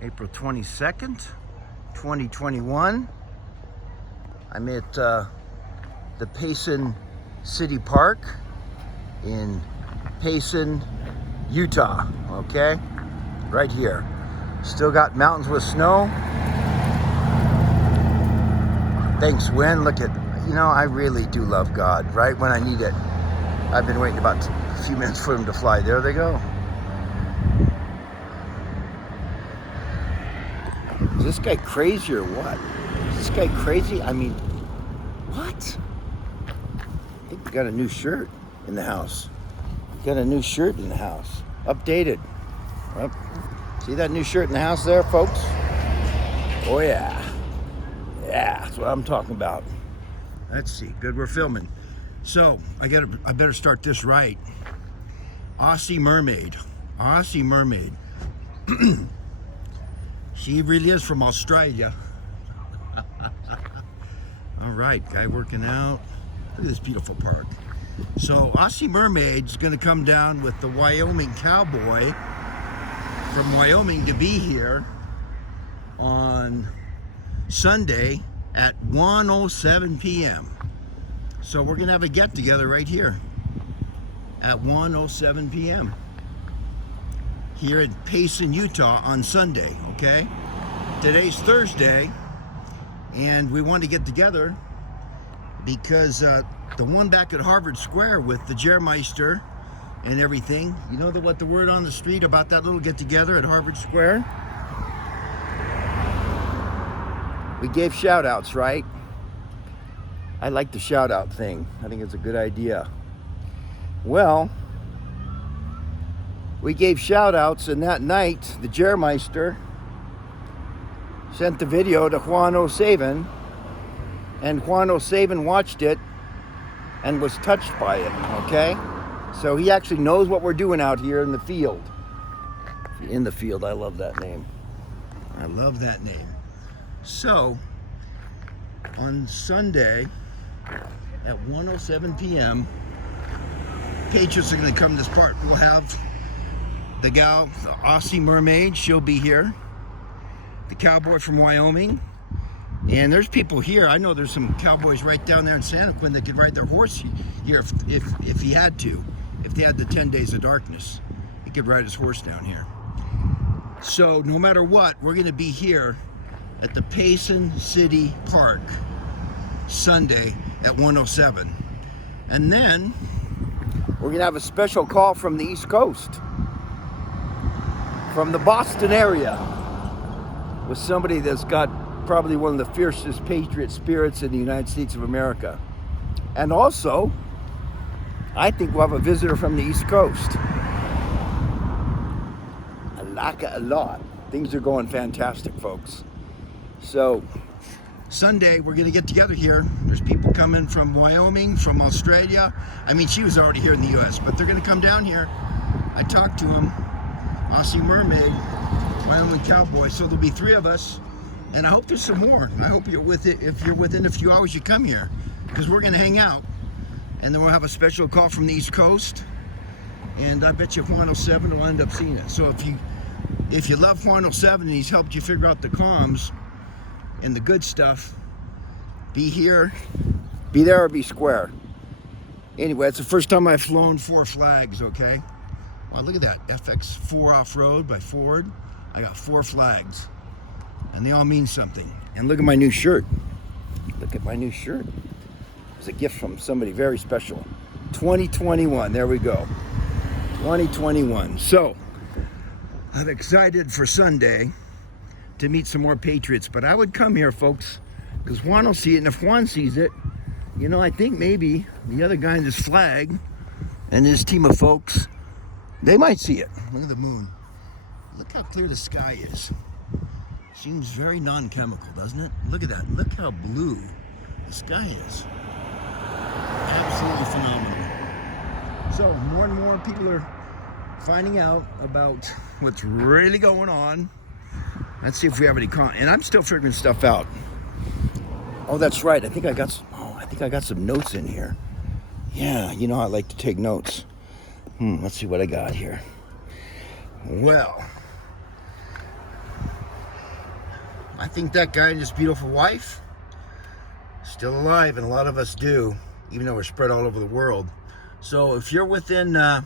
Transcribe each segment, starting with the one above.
April 22nd, 2021. I'm at the Payson City Park in Payson, Utah, okay? Right here. Still got mountains with snow. Thanks, Juan. Look at, I really do love God, right when I need it. I've been waiting about a few minutes for him to fly. There they go. Is this guy crazy or what? Is this guy crazy? I mean, what? I think we got a new shirt in the house. Updated. Yep. See that new shirt in the house there, folks? Oh yeah. Yeah, that's what I'm talking about. Let's see. Good, we're filming. So I better start this right. Aussie mermaid. She really is from Australia. All right, guy working out. Look at this beautiful park. So Aussie Mermaid's gonna come down with the Wyoming Cowboy from Wyoming to be here on Sunday at 1:07 p.m. So we're gonna have a get together right here at 1:07 p.m. here in Payson, Utah on Sunday, okay? Today's Thursday, and we want to get together because the one back at Harvard Square with the Jermeister and everything, you know what the word on the street about that little get-together at Harvard Square? We gave shout-outs, right? I like the shout-out thing. I think it's a good idea. Well, we gave shout-outs, and that night, the Jermeister sent the video to Juan Savin, and Juan Savin watched it and was touched by it, okay? So he actually knows what we're doing out here in the field. In the field, I love that name. So, on Sunday at 1:07 p.m., Patriots are gonna come to this park. We'll have the gal, the Aussie Mermaid, she'll be here. The cowboy from Wyoming. And there's people here. I know there's some cowboys right down there in Santa Quin that could ride their horse here if he had to. If they had the 10 days of darkness, he could ride his horse down here. So no matter what, we're gonna be here at the Payson City Park Sunday at 1:07. And then we're gonna have a special call from the East Coast, from the Boston area, with somebody that's got probably one of the fiercest patriot spirits in the United States of America. And also, I think we'll have a visitor from the East Coast. I like it a lot. Things are going fantastic, folks. So, Sunday, we're gonna get together here. There's people coming from Wyoming, from Australia. I mean, she was already here in the US, but they're gonna come down here. I talked to them. Aussie Mermaid, Wyoming Cowboy. So there'll be 3 of us. And I hope there's some more. I hope you're with it. If you're within a few hours, you come here, because we're gonna hang out, and then we'll have a special call from the East Coast. And I bet you Juan 07 will end up seeing it. So if you love Juan 07 and he's helped you figure out the comms and the good stuff, be here, be there, or be square. Anyway, it's the first time I've flown 4 flags. Okay. Wow, look at that FX4 off-road by Ford. I got 4 flags. And they all mean something. And look at my new shirt. It was a gift from somebody very special. 2021, there we go. 2021. So, I'm excited for Sunday to meet some more Patriots. But I would come here, folks, because Juan will see it. And if Juan sees it, I think maybe the other guy in this flag and his team of folks, they might see it. Look at the moon. Look how clear the sky is. Seems very non-chemical, doesn't it? Look at that. Look how blue the sky is. Absolutely phenomenal. So more and more people are finding out about what's really going on. Let's see if we have any and I'm still figuring stuff out. Oh, that's right. I think I got some notes in here. Yeah, I like to take notes. Let's see what I got here. Well, I think that guy and his beautiful wife still alive, and a lot of us do, even though we're spread all over the world. So if you're within, a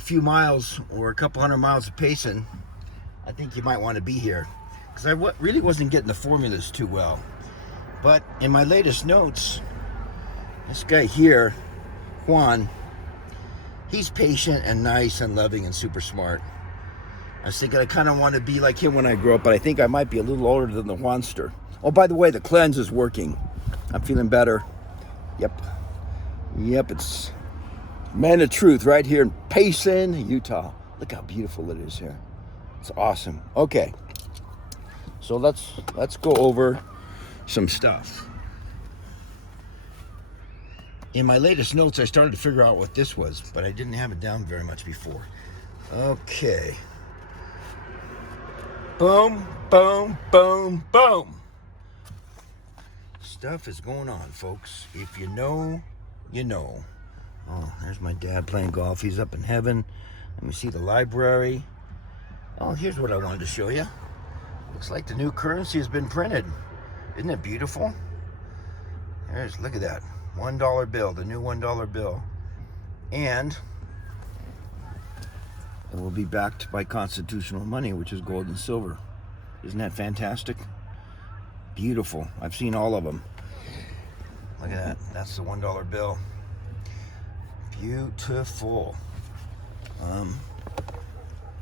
few miles or a couple hundred miles of Payson, I think you might want to be here, because I really wasn't getting the formulas too well. But in my latest notes, this guy here, Juan, he's patient and nice and loving and super smart. I was thinking I kind of want to be like him when I grow up, but I think I might be a little older than the Juanster. Oh, by the way, the cleanse is working. I'm feeling better. Yep, it's Man of Truth right here in Payson, Utah. Look how beautiful it is here. It's awesome. Okay, so let's go over some stuff. In my latest notes, I started to figure out what this was, but I didn't have it down very much before. Okay. Boom, boom, boom, boom. Stuff is going on, folks. If you know, you know. Oh, there's my dad playing golf. He's up in heaven. Let me see the library. Oh, here's what I wanted to show you. Looks like the new currency has been printed. Isn't it beautiful? Look at that. $1 bill, the new $1 bill. And it will be backed by constitutional money, which is gold and silver. Isn't that fantastic? Beautiful. I've seen all of them. Look at that. That's the $1 bill. Beautiful.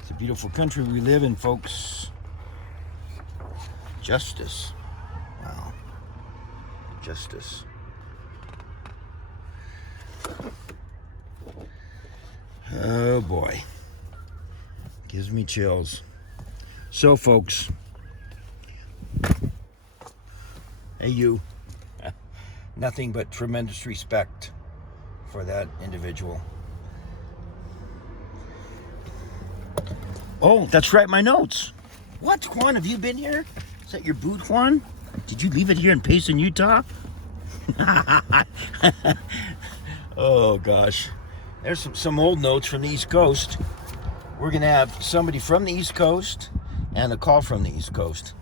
It's a beautiful country we live in, folks. Justice. Wow. Justice. Oh boy. Gives me chills. So, folks. Hey, you. Nothing but tremendous respect for that individual. Oh, that's right, my notes. What, Juan? Have you been here? Is that your boot, Juan? Did you leave it here in Payson, Utah? Oh, gosh. There's some old notes from the East Coast. We're going to have somebody from the East Coast and a call from the East Coast.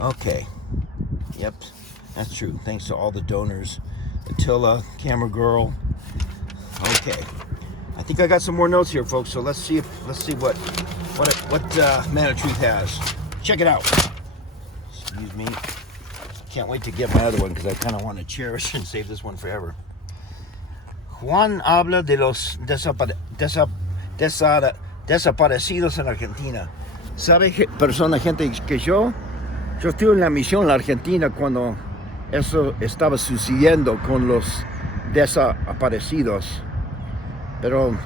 Okay. Yep, that's true. Thanks to all the donors. Attila, camera girl. Okay. I think I got some more notes here, folks. So let's see what Man of Truth has. Check it out. Excuse me. Can't wait to get my other one because I kind of want to cherish and save this one forever. Juan habla de los desaparecidos en Argentina. ¿Sabe, gente, que yo estuve en la misión en la Argentina cuando eso estaba sucediendo con los desaparecidos? Pero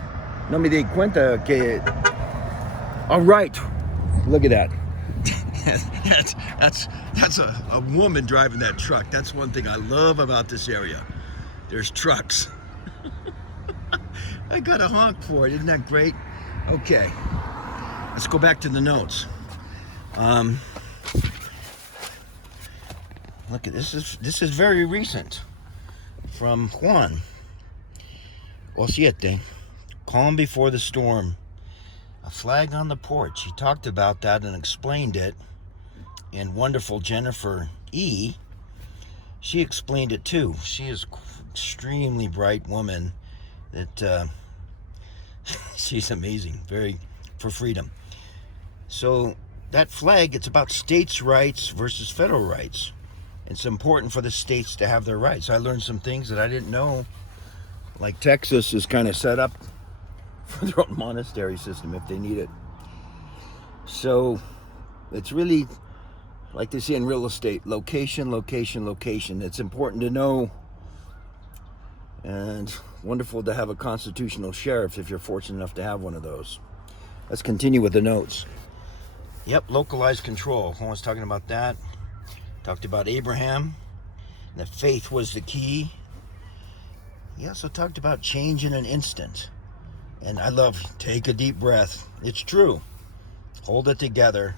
no me di cuenta que... All right, look at that. That's a woman driving that truck. That's one thing I love about this area. There's trucks. I got a honk for it. Isn't that great? Okay, let's go back to the notes. Look at this. This is very recent from Juan. O siete, calm before the storm. A flag on the porch. He talked about that and explained it. And wonderful Jennifer E., she explained it too. She is extremely bright woman that she's amazing, very for freedom. So that flag, it's about states' rights versus federal rights. It's important for the states to have their rights. I learned some things that I didn't know, like Texas is kind of set up for their own monastery system if they need it. So it's really, like they say in real estate, location, location, location. It's important to know, and wonderful to have a constitutional sheriff if you're fortunate enough to have one of those. Let's continue with the notes. Yep, localized control. I was talking about that. Talked about Abraham, that faith was the key. He also talked about change in an instant. And I love, take a deep breath. It's true. Hold it together.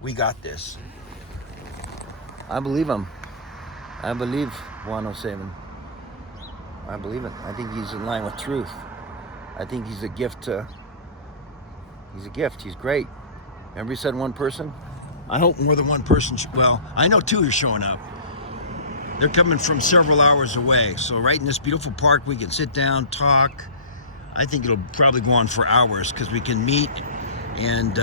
We got this. I believe him. I believe Juan Savin. I believe it. I think he's in line with truth. I think he's a gift. He's a gift. He's great. Remember he said one person? I hope more than one person, well, I know 2 are showing up. They're coming from several hours away. So right in this beautiful park, we can sit down, talk. I think it'll probably go on for hours because we can meet and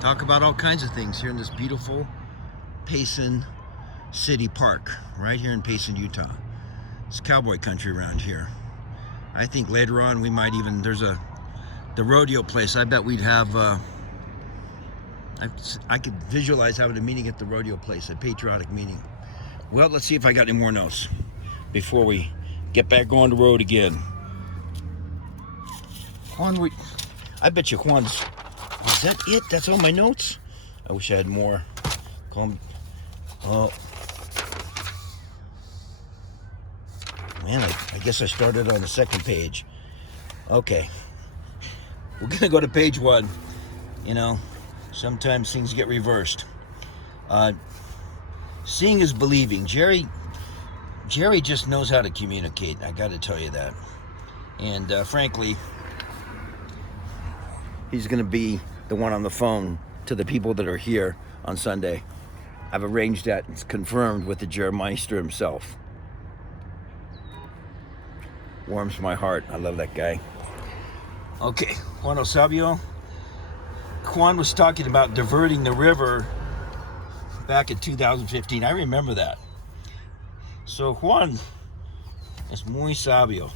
talk about all kinds of things here in this beautiful Payson City Park, right here in Payson, Utah. It's cowboy country around here. I think later on we might even, there's the rodeo place. I bet we'd have, I could visualize having a meeting at the rodeo place, a patriotic meeting. Well, let's see if I got any more notes before we get back on the road again. Juan, I bet you Juan's, is that it? That's all my notes? I wish I had more. Oh. Man, I guess I started on the second page. Okay. We're gonna go to page 1. You know, sometimes things get reversed. Seeing is believing. Jerry just knows how to communicate. I got to tell you that. And frankly, he's going to be the one on the phone to the people that are here on Sunday. I've arranged that. It's confirmed with the Jeremister himself. Warms my heart. I love that guy. Okay, Juan Osabio. Juan was talking about diverting the river back in 2015. I remember that. So Juan is muy sabio.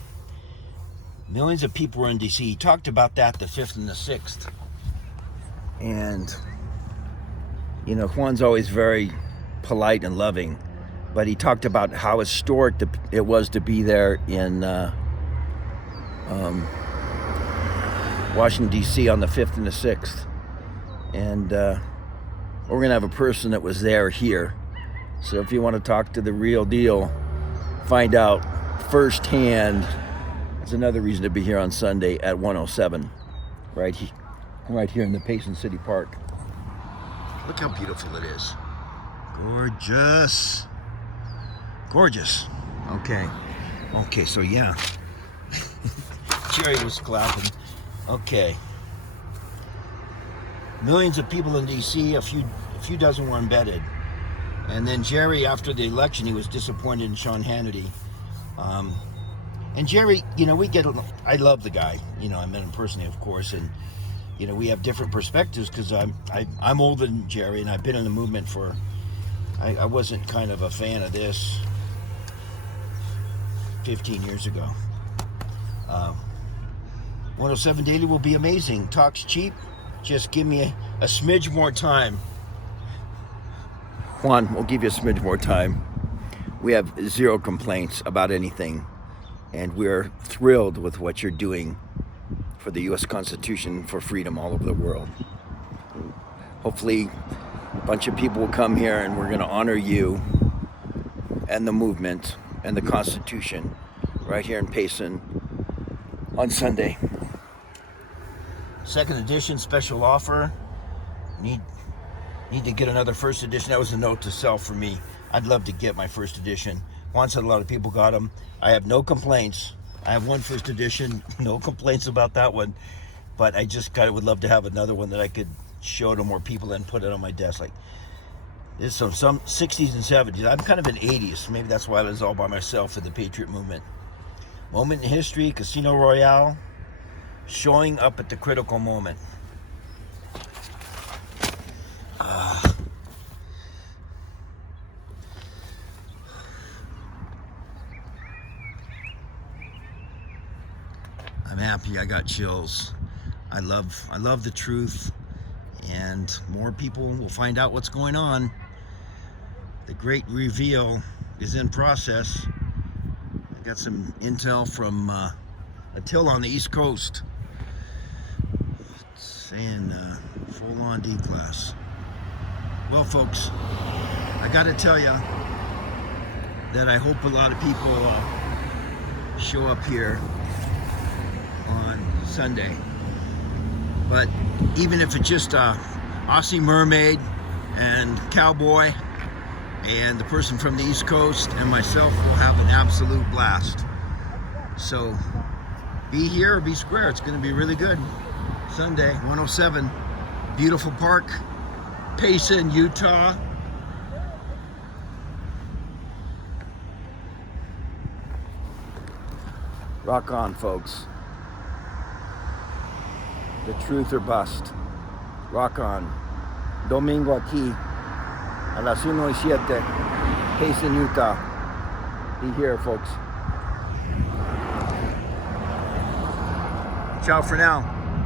Millions of people were in DC. He talked about that the 5th and the 6th. And, you know, Juan's always very polite and loving. But he talked about how historic it was to be there in Washington, D.C. on the 5th and the 6th. And we're going to have a person that was there here. So if you want to talk to the real deal, find out firsthand, it's another reason to be here on Sunday at 107, right here in the Payson City Park. Look how beautiful it is. Gorgeous. Gorgeous. Okay, so yeah. Jerry was clapping. Okay. Millions of people in D.C., a few dozen were embedded. And then Jerry, after the election, he was disappointed in Sean Hannity. And Jerry, you know, I love the guy. You know, I met him personally, of course, and, you know, we have different perspectives because I'm older than Jerry, and I've been in the movement for, I wasn't kind of a fan of this 15 years ago. 107 Daily will be amazing. Talk's cheap. Just give me a smidge more time. Juan, we'll give you a smidge more time. We have 0 complaints about anything, and we're thrilled with what you're doing for the U.S. Constitution, for freedom all over the world. Hopefully, a bunch of people will come here, and we're going to honor you and the movement and the Constitution right here in Payson on Sunday. 2nd edition special offer. Need to get another 1st edition. That was a note to self for me. I'd love to get my 1st edition. Juan said a lot of people got them. I have no complaints. I have one 1st edition. No complaints about that one. But I just kind of would love to have another one that I could show to more people and put it on my desk. Like, there's some 60s and 70s. I'm kind of an 80s. Maybe that's why I was all by myself in the Patriot movement. Moment in history, Casino Royale. Showing up at the critical moment. I'm happy. I got chills. I love the truth, and more people will find out what's going on. The great reveal is in process. I got some intel from Attila on the East Coast. Saying full-on D-class. Well, folks, I got to tell you that I hope a lot of people show up here on Sunday. But even if it's just Aussie Mermaid and Cowboy and the person from the East Coast and myself will have an absolute blast. So be here or be square. It's going to be really good. Sunday, 107, beautiful park. Payson, Utah. Rock on, folks. The truth or bust. Rock on. Domingo aquí a las 1:07. Payson, Utah. Be here, folks. Ciao for now.